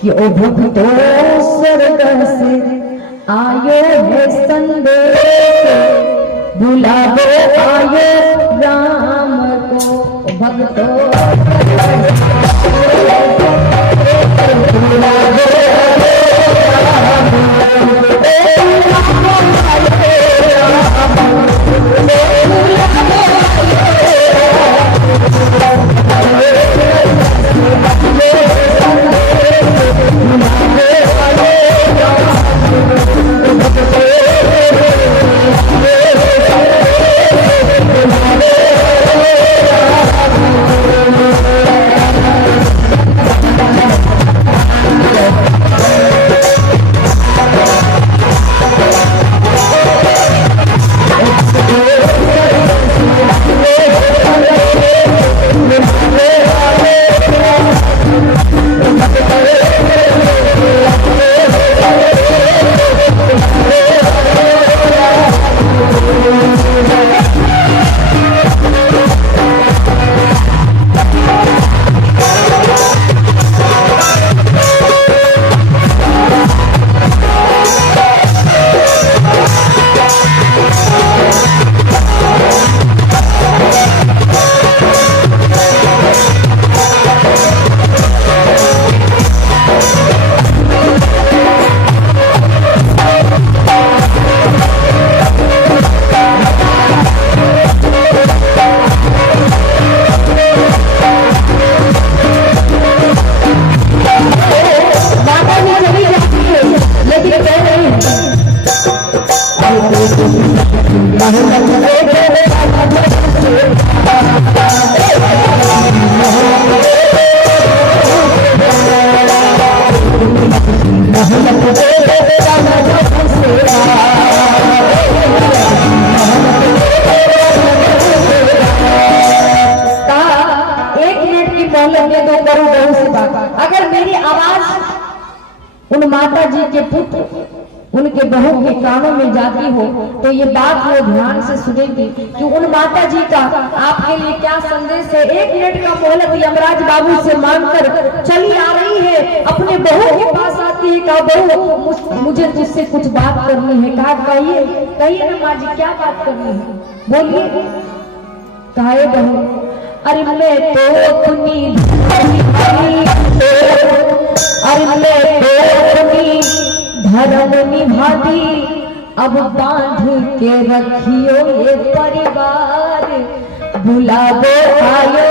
कि ओ भक्तों स्वर्ग से आयो है संदेश, बुलावो आयो राम को। भक्तों बुलावो अगर मेरी आवाज उन माता जी के पुत्र उनके बहू के कानों में जाती हो तो ये बात वो ध्यान से सुनेंगे कि उन माता जी का आपके लिए क्या संदेश है। 1 मिनट का मोहलत यमराज बाबू से मांगकर चली आ रही है, अपने बहू के पास आती है। कहा बहू मुझे तुझसे कुछ बात करनी है। कहा कहिए कहिए ना माँ जी क्या बात करनी है, बोलिए। कहा बहू अरे मैं तो अपनी धर्म निभाती, अब बांध के रखियो ये परिवार, बुलावो आयो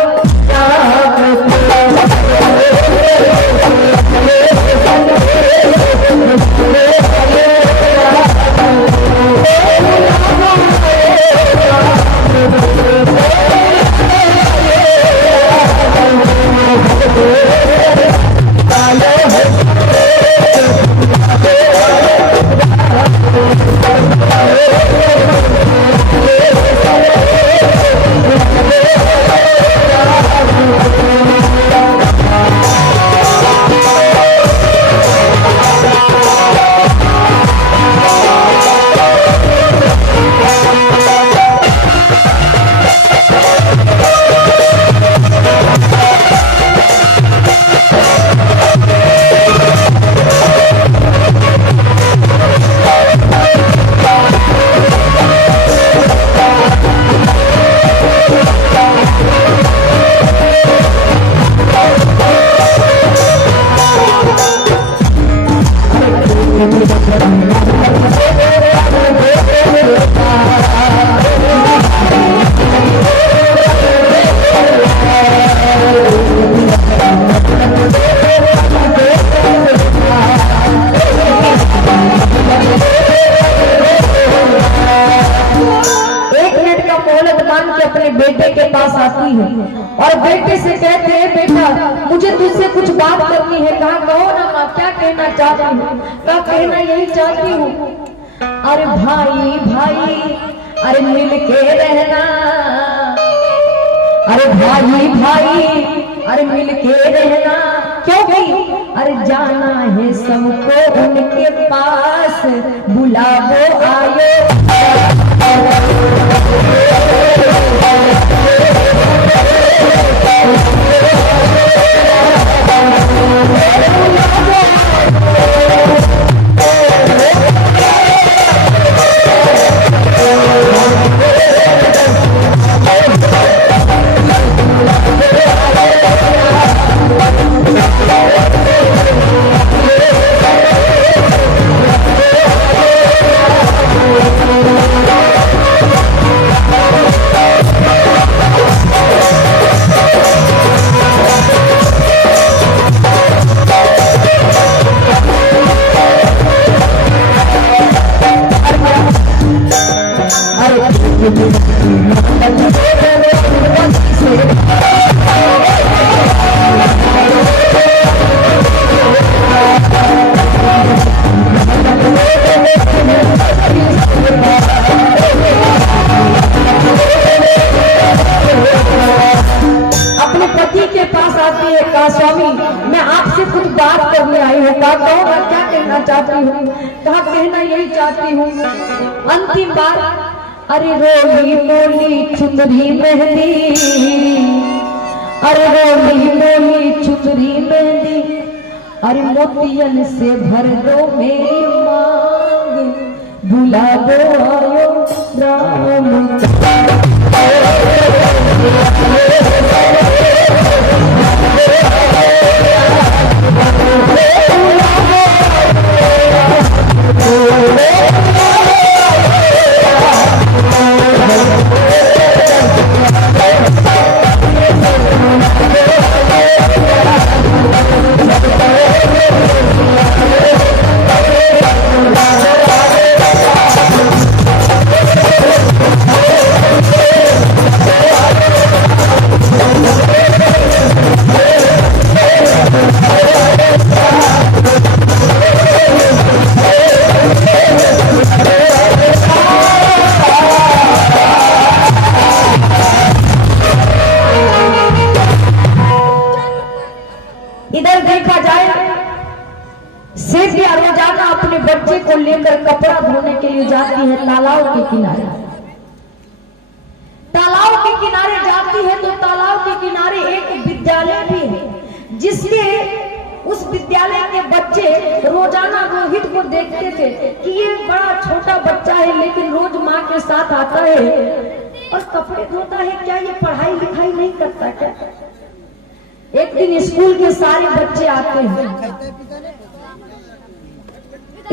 बेटे के पास आती है और बेटे से कहते हैं बेटा मुझे तुझसे कुछ बात करनी है। कहा कहो ना माँ क्या कहना चाहती हूँ। कहा कहना यही चाहती हूँ अरे भाई भाई अरे मिल के रहना, अरे भाई भाई अरे मिल के रहना, क्योंकि अरे जाना है सबको उनके पास, बुलावो आयो कुछ बात करने आई हूँ। कहा कहो ना क्या कहना चाहती हूँ? कहा कहना यही चाहती हूँ अंतिम बार। अरे रोली मोली चुनरी मेहंदी, अरे रोली मोली चुनरी मेहंदी, अरे मोतियन से भर दो मेरी मांग, बुला दो आयो राम। इधर देखा जाए सेठिया रोजाना अपने बच्चे को लेकर कपड़ा धोने के लिए जाती है तालाब के किनारे। तालाब के किनारे जाती है तो तालाब के किनारे एक विद्यालय भी है, जिसके उस विद्यालय के बच्चे रोजाना रोहित को देखते थे कि ये बड़ा छोटा बच्चा है लेकिन रोज माँ के साथ आता है और कपड़े धोता है, क्या ये पढ़ाई लिखाई नहीं करता क्या? एक दिन स्कूल के सारे बच्चे आते हैं,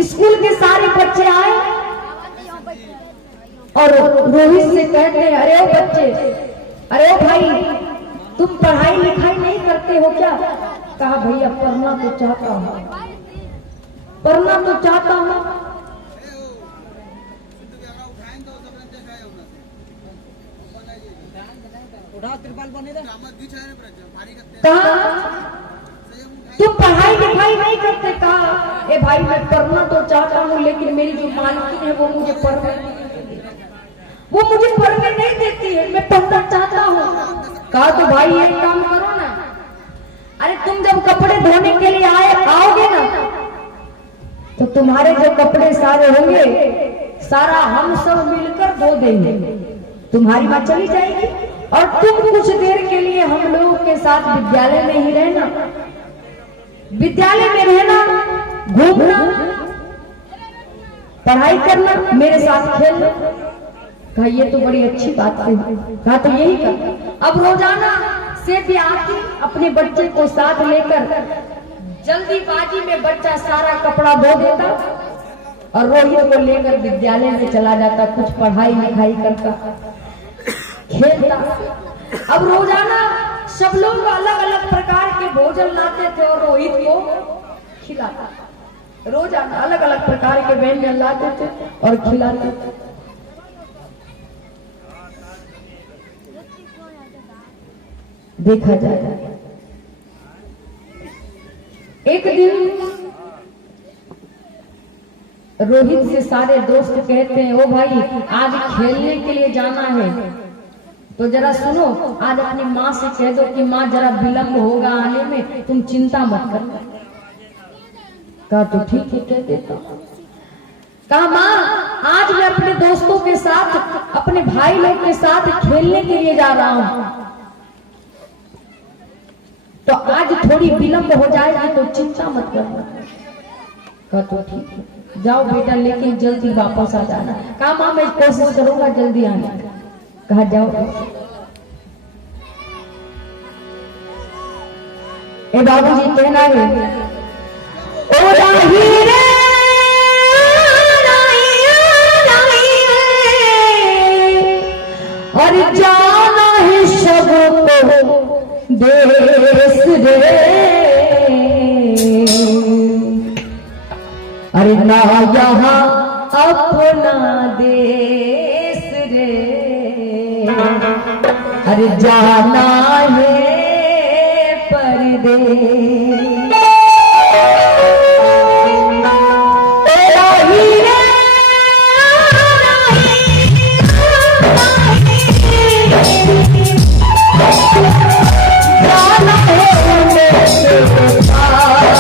स्कूल के सारे बच्चे आए और रोहित से कहते हैं अरे ओ बच्चे, अरे ओ भाई, तुम पढ़ाई लिखाई नहीं करते हो क्या? कहा भैया पढ़ना तो चाहता हूँ, पढ़ना तो चाहता हूँ। कहा तुम पढ़ाई लिखाई नहीं करते? कहा ए भाई मैं पढ़ना तो चाहता हूँ लेकिन मेरी जो मालकिन है वो मुझे पढ़ने नहीं देती है, मैं पढ़ना चाहता हूँ। कहा तो भाई एक काम करो ना, अरे तुम जब कपड़े धोने के लिए आओगे ना तो तुम्हारे जो कपड़े सारे होंगे सारा हम सब मिलकर धो देंगे, तुम्हारी माँ चली जाएगी और तुम कुछ देर के लिए हम लोगों के साथ विद्यालय में ही रहना, विद्यालय में रहना, घूमना, पढ़ाई करना, मेरे साथ खेलना। कहा ये तो बड़ी अच्छी बात है। कहा तो यही कर। अब रोजाना से भी आती अपने बच्चे को साथ लेकर जल्दीबाजी में बच्चा सारा कपड़ा धो देता और रोहित को लेकर विद्यालय में चला जाता, कुछ पढ़ाई लिखाई करता, खेलता। अब रोजाना सब लोग अलग अलग प्रकार के भोजन लाते थे और रोहित को खिलाता, रोजाना अलग अलग प्रकार के व्यंजन लाते थे और खिलाते थे। देखा जाए एक दिन रोहित से सारे दोस्त कहते हैं ओ भाई आज खेलने के लिए जाना है तो जरा सुनो, आज अपनी माँ से कह दो कि माँ जरा विलंब होगा आने में, तुम चिंता मत करना। कहा तो ठीक है कह देता। कहा माँ आज मैं अपने दोस्तों के साथ, अपने भाई लोग के साथ खेलने के लिए जा रहा हूँ तो आज थोड़ी विलंब हो जाएगी तो चिंता मत करना। कहा तो ठीक है जाओ बेटा लेकिन जल्दी वापस आ जाना। कहा माँ मैं कोशिश करूंगा जल्दी आने का। कहा जाओ। ए बाबूजी कहना है ओ राही रे और जाना है सबको देश रे, अरे ना यहाँ अपना देश रे, अरे जाना है परदेश। जाना है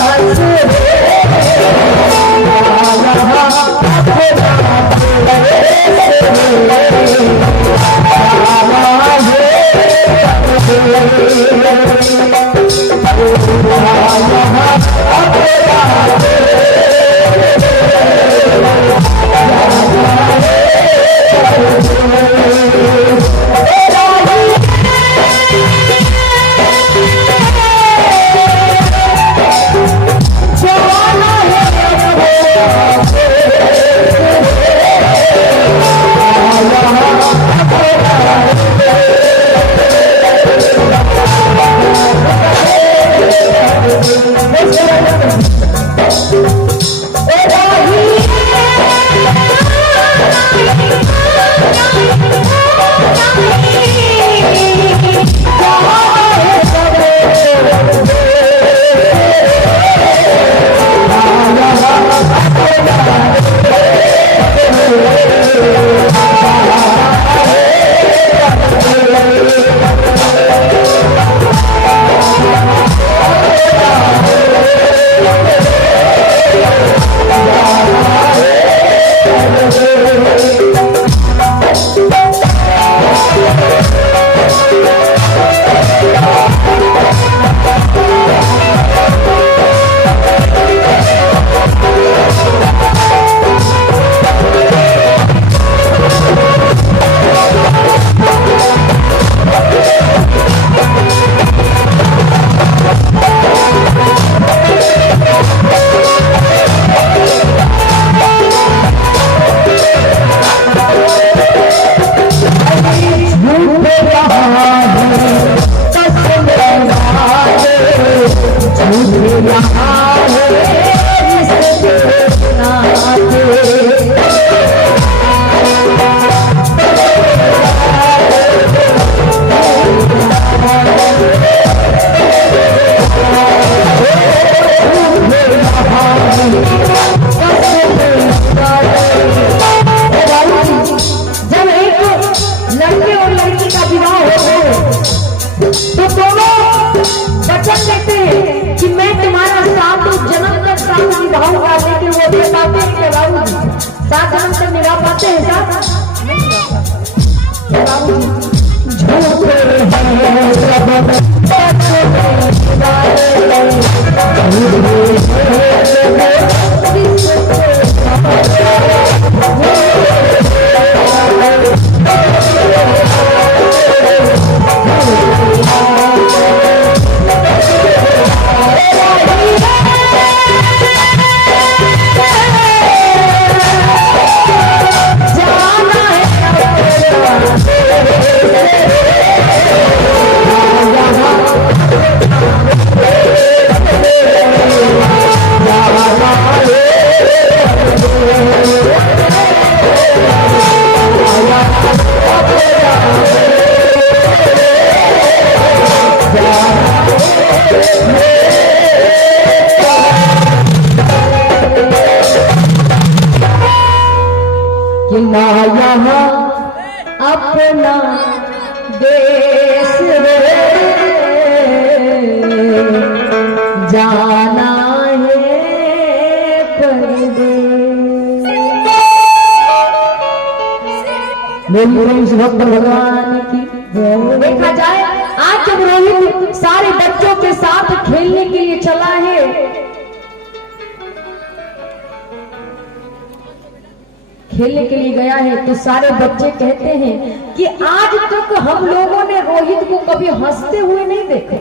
अपना देश रे जाना है परदेश। भगवान की देखा जाए आज जब रोहित सारे बच्चों के साथ खेलने के लिए चला है, खेलने के लिए गया है, तो सारे बच्चे कहते हैं कि आज तक हम लोगों ने रोहित को कभी हंसते हुए नहीं देखा,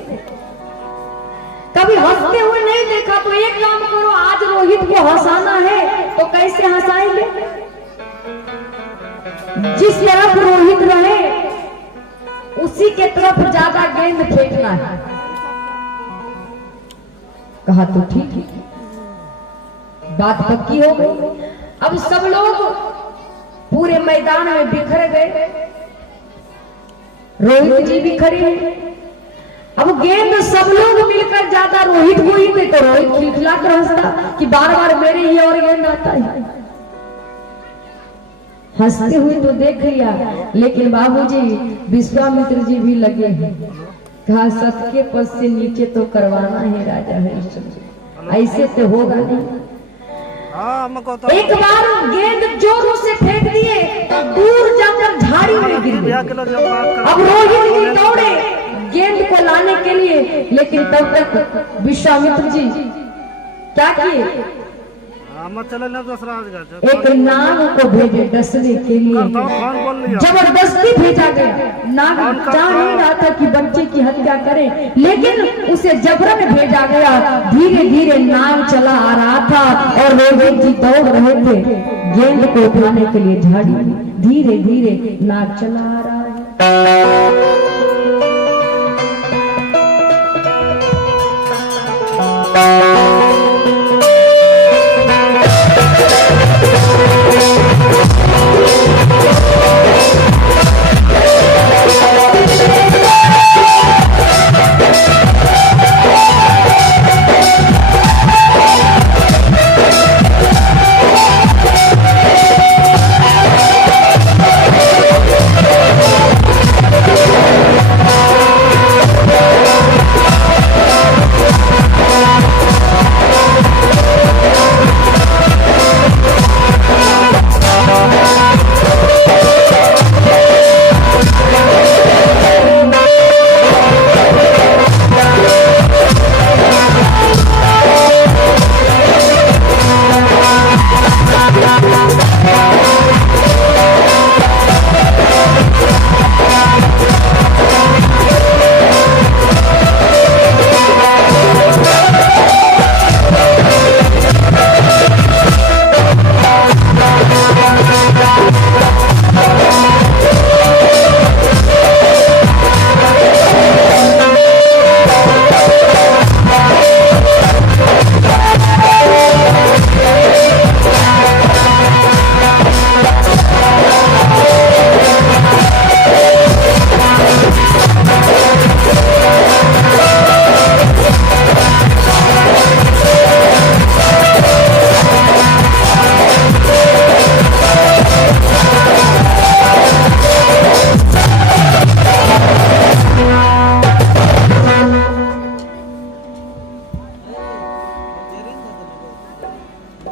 कभी हंसते हुए नहीं देखा। तो एक काम करो, आज रोहित को हंसाना है तो कैसे हंसाएंगे? जिस तरफ रोहित रहे उसी के तरफ ज्यादा गेंद फेंकना है। कहा तो ठीक है, बात पक्की हो गई। अब सब लोग पूरे मैदान में बिखर गए, रोहित जी भी खड़े हैं। अब गेंद सब लोग मिलकर ज्यादा रोहित को ही दे, तो रोहित खिलखिला कर हंसता कि बार बार मेरे ही और गेंद आता है। हंसते हुए तो देख लिया, लेकिन बाबूजी विश्वामित्र जी भी लगे हैं। कहा सत के पद से नीचे तो करवाना है राजा हरिश्चंद्र, ऐसे तो होगा नहीं। एक बार गेंद जोरों से फेंक दिए तो दूर जाकर झाड़ी में गिर गई। अब रोहित जी दौड़े गेंद को लाने के लिए, लेकिन तब तक विश्वामित्र जी क्या किए? एक नाग को भेजे डसने के लिए, जबरदस्ती भेजा गया। नाग चाह नहीं रहा था कि बच्चे की हत्या करे, लेकिन उसे जबरन भेजा गया। धीरे धीरे नाग चला आ रहा था और रोहित जी दौड़ रहे थे गेंद को उठाने के लिए झाड़ी में। धीरे धीरे नाग चला आ रहा है।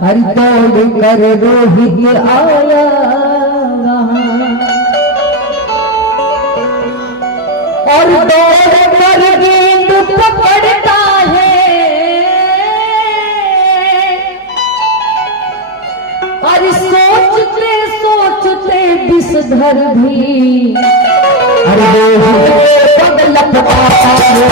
हरि तोड़ कर रोहित आया और दौड़ कर गेंद पकड़ता है और सोचते सोचते विषधर भी अरे रोहित लपटाता है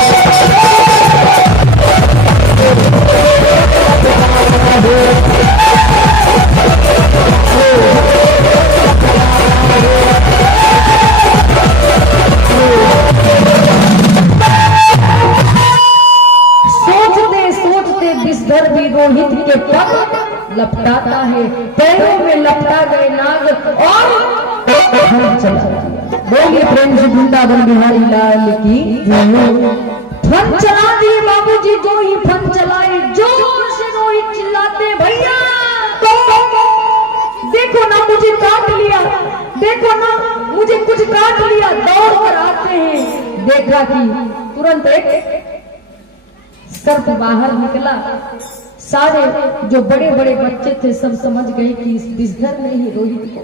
सोचते सोचते विषधर भी रोहित के पग लपटाता है, पैरों में लपटा गए नाग और बोलिए प्रेम से वृंदावन बिहारी लाल की। फन चला दिए बाबूजी, जो ही फन चलाए जोर से रोहित चिल्लाते भैया देखो ना मुझे काट लिया, देखो ना मुझे कुछ काट लिया। दौड़ कर आते हैं, देखा कि तुरंत एक सर्प बाहर निकला। सारे जो बड़े बड़े बच्चे थे सब समझ गए कि इस विषधर ने ही रोहित को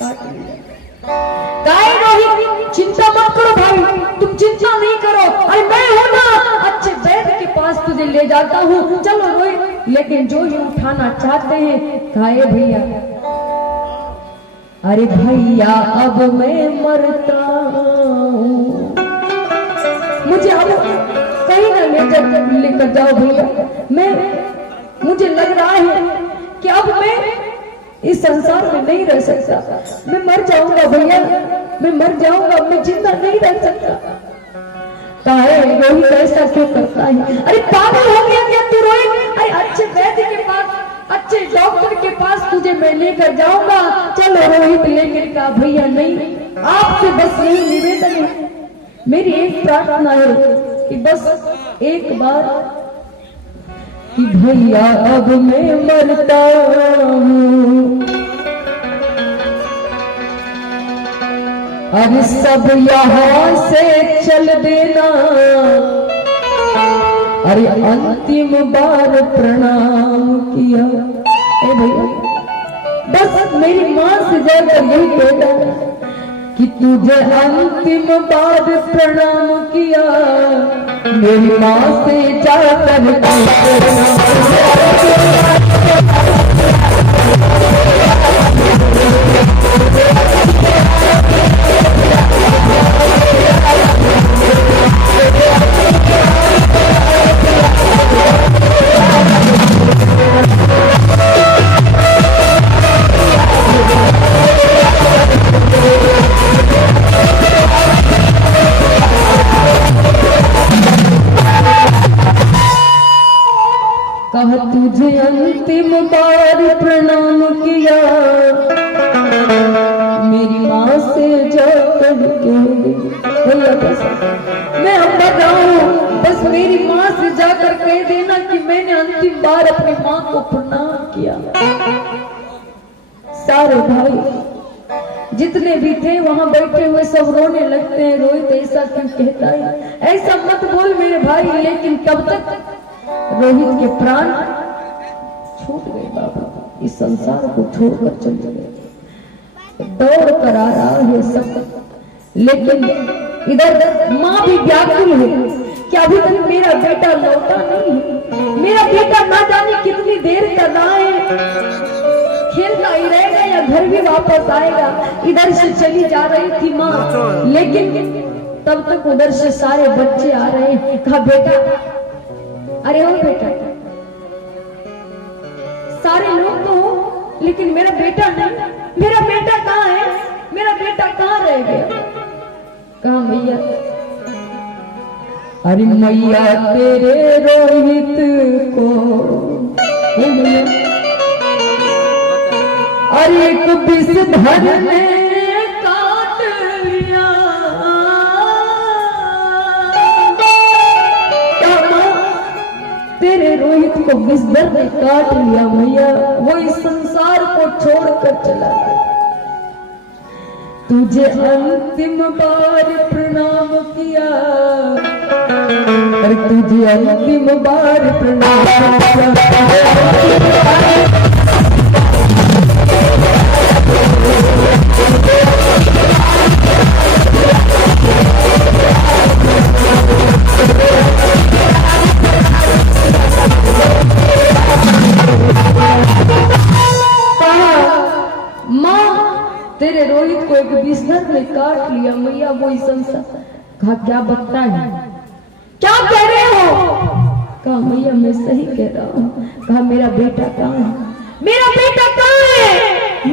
काट लिया। रोहित चिंता मत करो भाई, तुम चिंता नहीं करो, अरे मैं हूं ना, अच्छे वैद्य के पास तुझे ले जाता हूँ, चलो रोहित। लेकिन जो ही उठाना चाहते हैं, कहे भैया अरे भैया अब मैं मरता हूँ, मुझे अब कहीं ना लेकर जाओ भैया। मुझे लग रहा है कि अब मैं इस संसार में नहीं रह सकता, मैं मर जाऊंगा भैया, मैं मर जाऊंगा, मैं जिंदा नहीं रह सकता। रोहित ऐसा क्यों करता है? अरे पागल हो गया क्या तू रोहित? अरे अच्छे वैद्य के पास, अच्छे डॉक्टर के पास तुझे मैं लेकर जाऊंगा। चलो रोहित लेकर का भैया नहीं, आपसे बस यही निवेदन है, मेरी एक प्रार्थना है कि बस एक बार कि भैया अब मैं मरता हूँ, अब सब यहाँ से चल देना, अरे अंतिम बार प्रणाम किया। ए भैया बस मेरी माँ से जाकर यही कहना कि तुझे अंतिम बार प्रणाम किया, मेरी माँ से जाकर तुझे अंतिम बार प्रणाम किया, मेरी माँ से जाकर मैं अब बताऊं, बस मेरी माँ से जाकर कह देना कि मैंने अंतिम बार अपनी माँ को प्रणाम किया। सारे भाई जितने भी थे वहां बैठे हुए सब रोने लगते हैं। रोहित ऐसा क्यों कहता है? ऐसा मत बोल मेरे भाई। लेकिन तब तक रोहित के प्राण छूट गए बाबा, इस संसार को छोड़कर चले गए। दौड़ कर आ रहा है सब, लेकिन इधर माँ भी व्याकुल है कि अभी तक मेरा बेटा लौटा नहीं है, मेरा बेटा ना जाने कितनी देर कर रहा है, खेलता ही रहेगा या घर भी वापस आएगा। इधर से चली जा रही थी माँ, लेकिन तब तक उधर से सारे बच्चे आ रहे हैं। कहा बेटा, अरे ओ बेटा, सारे लोग तो हो लेकिन मेरा बेटा नहीं, मेरा बेटा कहाँ है, मेरा बेटा कहाँ रह गया? कहा मैया, अरे मैया तेरे रोहित को अरे एक विषधर ने काट लिया। तेरे रोहित को विषधर ने काट लिया मैया, वो इस संसार को छोड़कर चला गया। तुझे अंतिम बार प्रणाम किया, तुझे अंतिम बार प्रणाम किया। बिस्तर में काट लिया मैया वही संसार। कहा क्या बकता है, क्या कह रहे हो? कहा मैया मैं सही कह रहा हूँ। कहा मेरा बेटा कहाँ है? मेरा बेटा कहाँ है?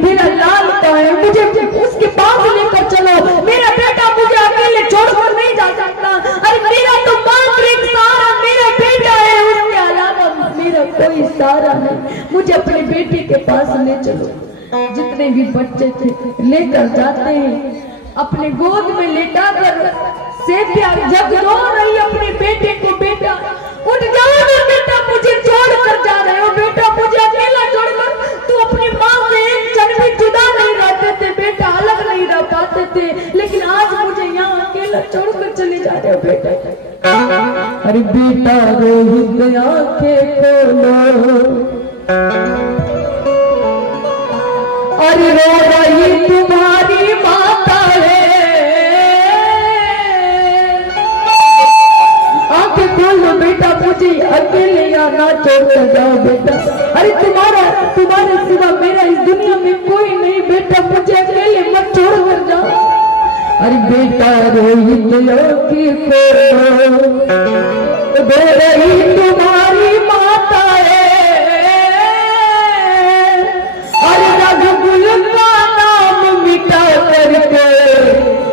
मेरा लाल कहाँ है? मुझे उसके पास लेकर चलो, मेरा बेटा मुझे अकेले छोड़कर नहीं जा सकता। अरे मेरा तो मात्र एक सहारा मेरा बेटा है, उसके अलावा मेरा कोई सहारा नहीं, मुझे अपने बेटे के पास ले चलो। जितने भी बच्चे थे लेकर जाते हैं, अपने गोद में लेटा कर सेठिया जब रो रही अपने बेटे को, बेटा उठ जाओ ना बेटा, मुझे छोड़कर जा रहे हो बेटा, मुझे अकेला छोड़कर। तू अपनी माँ से एक क्षण भी जुदा नहीं रहते थे बेटा, अलग नहीं रह पाते थे, लेकिन आज मुझे यहाँ अकेला छोड़कर चले जा रहे हो बेटा। अरे बेटा रोहित आंखें खोलो, अरे रो रही तुम्हारी माता है, आंखें खोलो बेटा, मुझे अकेले यहाँ ना छोड़कर जाओ बेटा। अरे तुम्हारे सिवा मेरा इस दुनिया में कोई नहीं बेटा, मुझे अकेले मत छोड़कर जाओ। अरे बेटा रोहित आंखें खोलो, रो रही तुम्हारी माता है,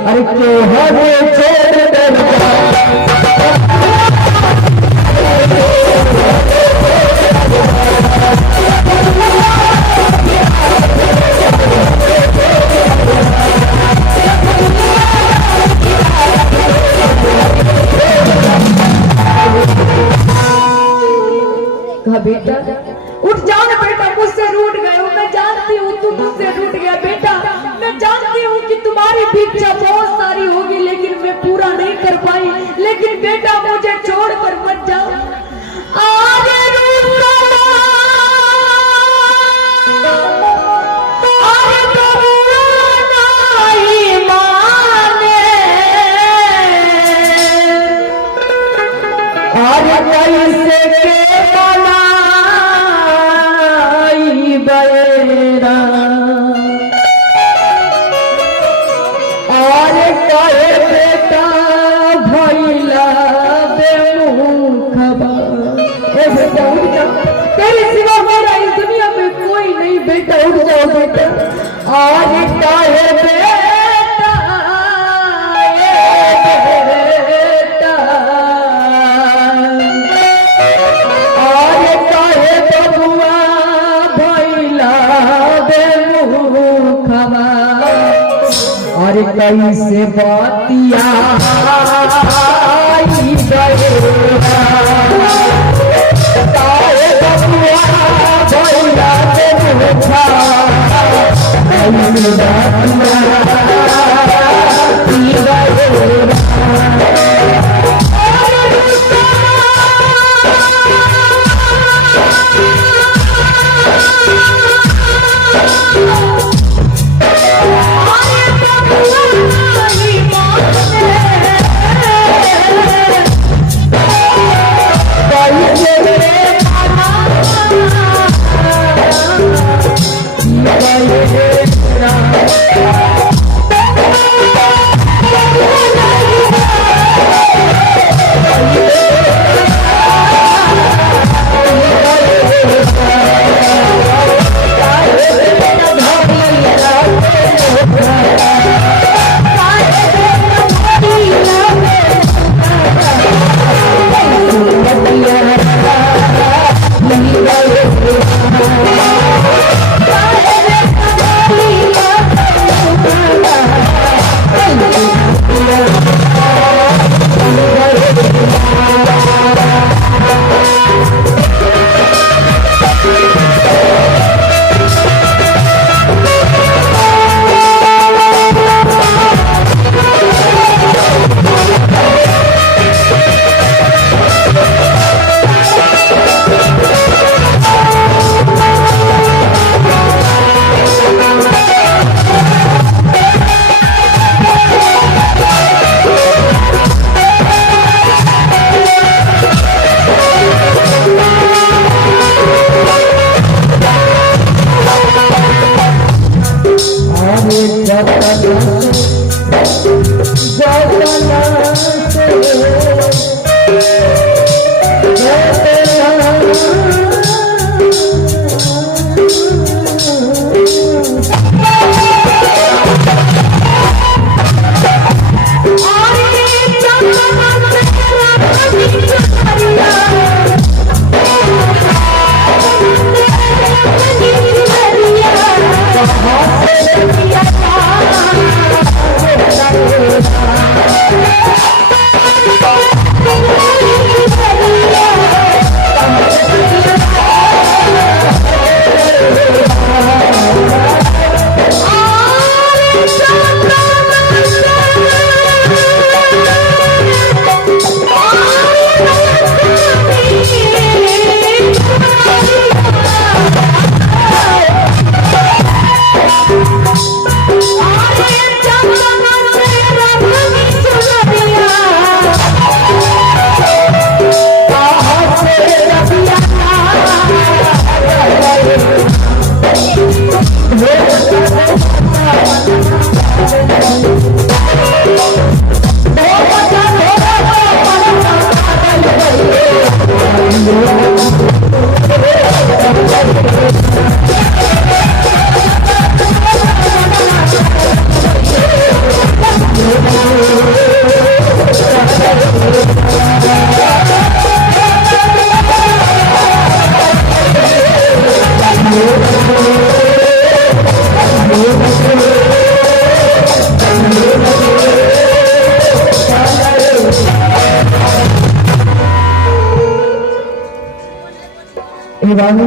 अरे क्यों हमें छोड़ कर कहा बेटा उठ जाओ ना बेटा, मुझसे रूठ गए हो, मैं जानती हूँ तुम मुझसे रूठ गया बेटा, मैं जानती हूँ कि तुम्हारी भी इच्छा बहुत सारी होगी लेकिन मैं पूरा नहीं कर पाई, लेकिन बेटा मुझे छोड़कर मत जाओ। आज तेरे सिवा मेरा इस दुनिया में कोई नहीं बेटा, उठ जाओ बेटा। आज का है बेटा, बेटा आज का है बबुआ भैला बेमुखबा, और कैसे बातिया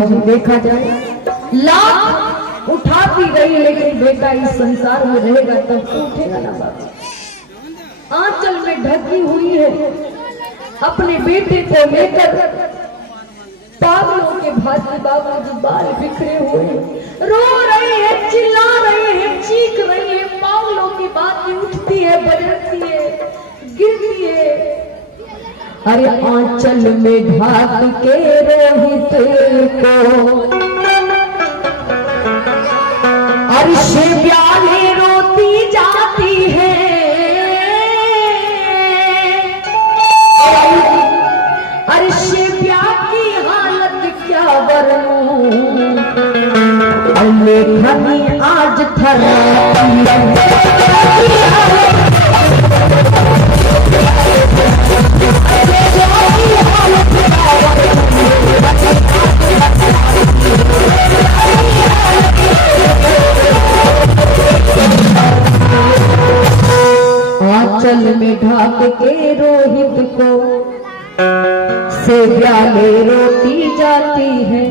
जी देखा जाए लाख उठाती रही लेकिन बेटा इस संसार में रहेगा तब तो उठेगा ना बाबू। आंचल में ढकी हुई है अपने बेटे को लेकर पागलों के भांति बाबूजी बाल बिखरे हुए रो रही है, चिल्ला रही है, चीख रही है, पागलों की बातें उठती है, बजती है, गिरती है। अरे आंचल में ढाक के रोहित को अर्श प्याले रोती जाती है। अर्श प्यार की हालत क्या वर्णूं, लेखनी आज थर्राती है। आंचल में ढाक के रोहित को सेव्या में रोती जाती है।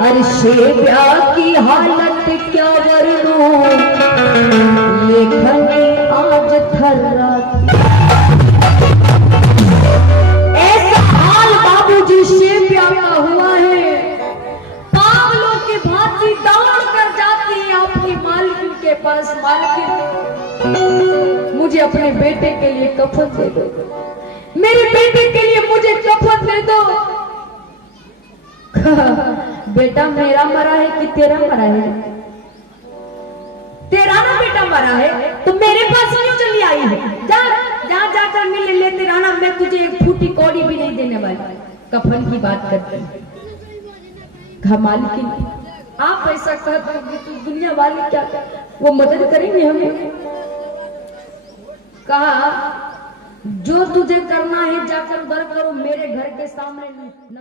हर सेव्या की हालत क्या वर्णूं, लेखनी आज थर्राती। ऐसा हाल बाबूजी सेव्या का हुआ है, पागलों की भांति दौड़ कर जाती है आपकी मालकिन के पास। मालकिन मुझे अपने बेटे के लिए कफन दे दो, मेरे बेटे के लिए मुझे कफन दे दो। बेटा मेरा मरा है कि तेरा मरा है? तेरा ना बेटा मरा है तो मेरे पास क्यों चली आई है? जा जा जाकर मिल ले तेरा ना, मैं तुझे एक फूटी कौड़ी भी नहीं देने वाली। कफन की बात करते हैं। मालकिन आप ऐसा कहते हो तो दुनिया वाले क्या वो मदद करेंगे हमें? कहा जो तुझे करना है जाकर उधर करो, मेरे घर के सामने न